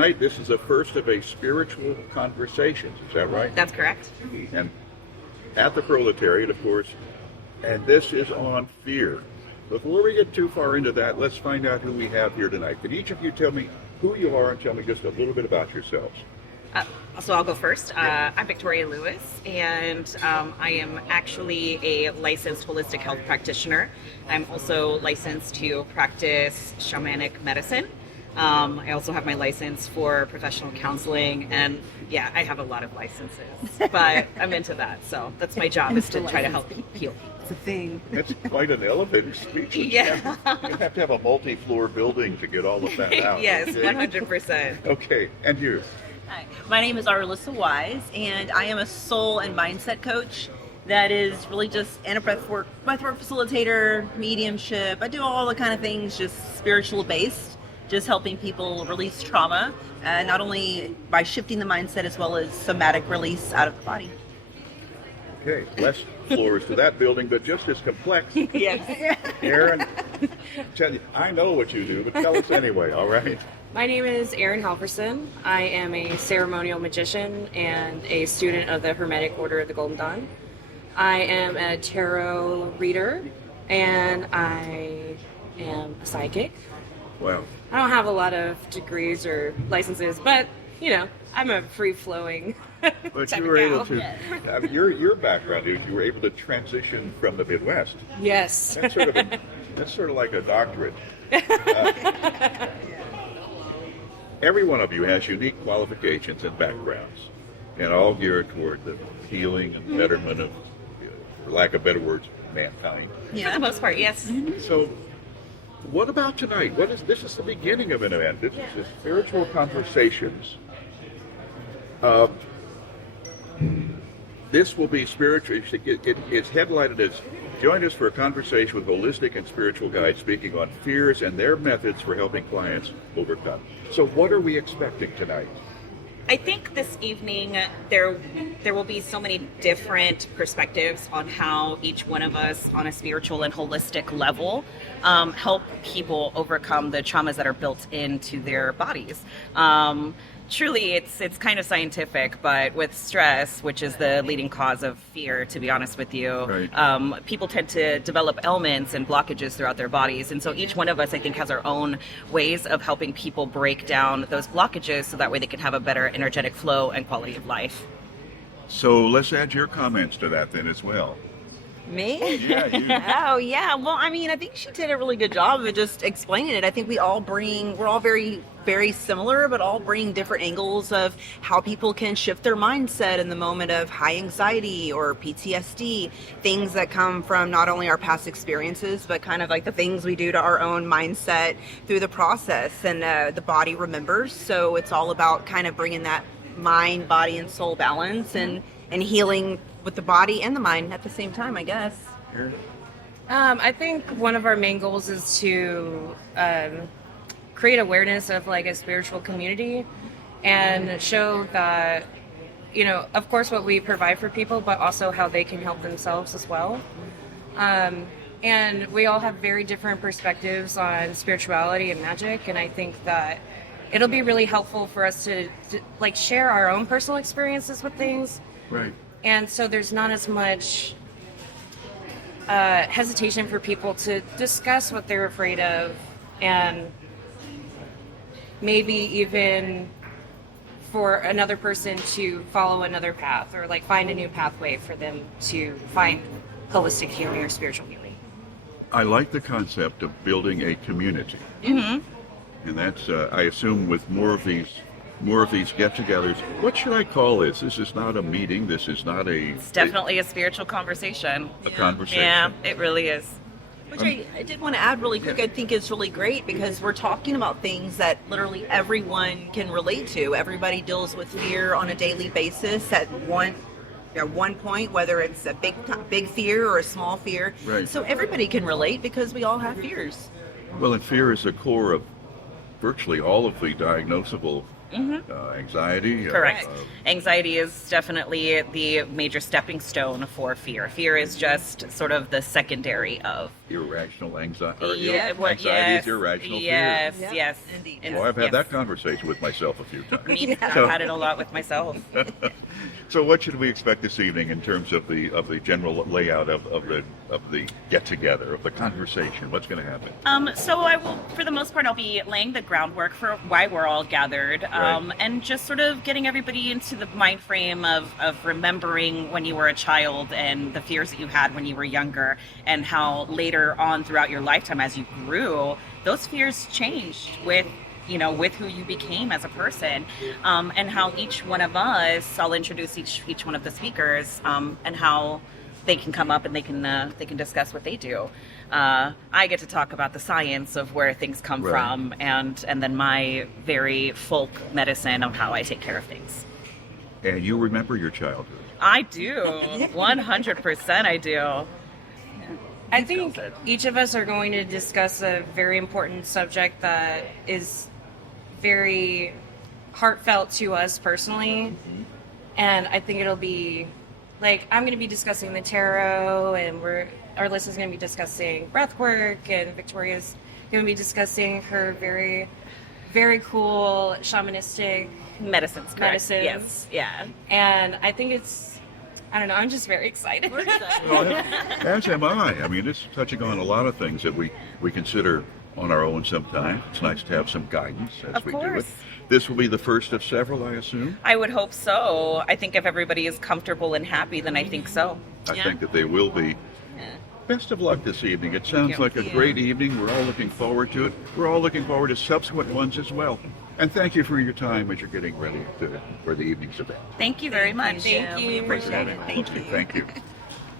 Tonight, this is the first of a spiritual conversations. Is that right? That's correct. And at the Proletariat, of course, and this is on fear. Before we get too far into that, let's find out who we have here tonight. Can each of you tell me who you are and tell me just a little bit about yourselves? So I'll go first. I'm Victoria Lewis, and I am actually a licensed holistic health practitioner. I'm also licensed to practice shamanic medicine. I also have my license for professional counseling, and yeah, I have a lot of licenses, but I'm into that. So that's my job, is to try to help people heal. It's a thing. That's quite an elevator speech. Yeah. You have to have a multi-floor building to get all of that out. Yes, okay? 100%. Okay, and you? Hi, my name is Arlessa Wise, and I am a soul and mindset coach that is really just and a breathwork facilitator, mediumship. I do all the kind of things just spiritual based, just helping people release trauma, not only by shifting the mindset as well as somatic release out of the body. Okay, less floors to that building, but just as complex. Yes. Erin, tell you, I know what you do, but tell us anyway, all right? My name is Erin Halverson. I am a ceremonial magician and a student of the Hermetic Order of the Golden Dawn. I am a tarot reader, and I am a psychic. Wow. I don't have a lot of degrees or licenses, but, you know, I'm a free-flowing But type you of were able gal. to, I mean, your background is you were able to transition from the Midwest. Yes. That's sort of like a doctorate. Every one of you has unique qualifications and backgrounds, and all geared toward the healing and betterment of, for lack of better words, mankind. For the most part, yes. So, what about tonight? This is the beginning of an event. This is the spiritual conversations. This will be spiritual. It's headlined as join us for a conversation with holistic and spiritual guides speaking on fears and their methods for helping clients overcome. So what are we expecting tonight? I think this evening there will be so many different perspectives on how each one of us on a spiritual and holistic level help people overcome the traumas that are built into their bodies. Truly, it's kind of scientific, but with stress, which is the leading cause of fear, to be honest with you, right. People tend to develop ailments and blockages throughout their bodies. And so each one of us, I think, has our own ways of helping people break down those blockages so that way they can have a better energetic flow and quality of life. So let's add your comments to that then as well. Me? Yeah, you. Oh, yeah. Well, I mean, I think she did a really good job of just explaining it. I think we're all very, very similar, but all bring different angles of how people can shift their mindset in the moment of high anxiety or PTSD, things that come from not only our past experiences, but kind of like the things we do to our own mindset through the process. And the body remembers. So it's all about kind of bringing that mind, body, and soul balance and healing with the body and the mind at the same time, I guess. I think one of our main goals is to create awareness of like a spiritual community and show that, you know, of course what we provide for people, but also how they can help themselves as well. And we all have very different perspectives on spirituality and magic, and I think that it'll be really helpful for us to like share our own personal experiences with things. Right. And so there's not as much hesitation for people to discuss what they're afraid of, and maybe even for another person to follow another path or like find a new pathway for them to find holistic healing or spiritual healing. I like the concept of building a community. Mm-hmm. And that's, I assume, with more of these get-togethers. What should I call this? This is not a meeting. This is not a... It's definitely a spiritual conversation. A conversation. Yeah, it really is. Which I did want to add really quick, I think is really great because we're talking about things that literally everyone can relate to. Everybody deals with fear on a daily basis at one point, whether it's a big fear or a small fear. Right. So everybody can relate because we all have fears. Well, and fear is the core of virtually all of the diagnosable Anxiety. Correct. Anxiety is definitely the major stepping stone for fear. Fear is just sort of the secondary of. Irrational anxiety. Anxiety is irrational yes, fear. yes. Indeed. Well, I've had Yes. that conversation with myself a few times. Me, I've had it a lot with myself. So, what should we expect this evening in terms of the general layout of the get together, of the conversation? What's going to happen? So I will, for the most part, I'll be laying the groundwork for why we're all gathered, Right. and just sort of getting everybody into the mind frame of remembering when you were a child and the fears that you had when you were younger, and how later on throughout your lifetime, as you grew, those fears changed with who you became as a person, and how each one of us, I'll introduce each one of the speakers, and how they can come up and they can discuss what they do. I get to talk about the science of where things come Right. from, and then my very folk medicine of how I take care of things. And you remember your childhood. I do, 100% I do. I think each of us are going to discuss a very important subject that is very heartfelt to us personally. And I think it'll be like, I'm going to be discussing the tarot, and Arlessa's going to be discussing breath work, and Victoria's going to be discussing her very, very cool shamanistic Medicine's correct. medicines. Yes, yeah. And I think I don't know, I'm just very excited. Well, as am I. I mean, it's touching on a lot of things that we consider on our own sometimes. It's nice to have some guidance as Of we do it. course. This will be the first of several, I assume. I would hope so. I think if everybody is comfortable and happy, then I think so. I think that they will be. Best of luck this evening. It sounds like a great evening. We're all looking forward to it. We're all looking forward to subsequent ones as well. And thank you for your time as you're getting ready for the evening's event. Thank you very much. Thank you. Thank you.